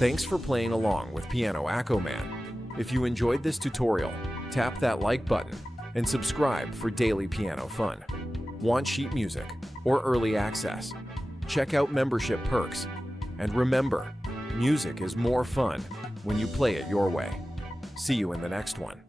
Thanks for playing along with Piano AccoMan. If you enjoyed this tutorial, tap that like button and subscribe for daily piano fun. Want sheet music or early access? Check out membership perks. And remember, music is more fun when you play it your way. See you in the next one.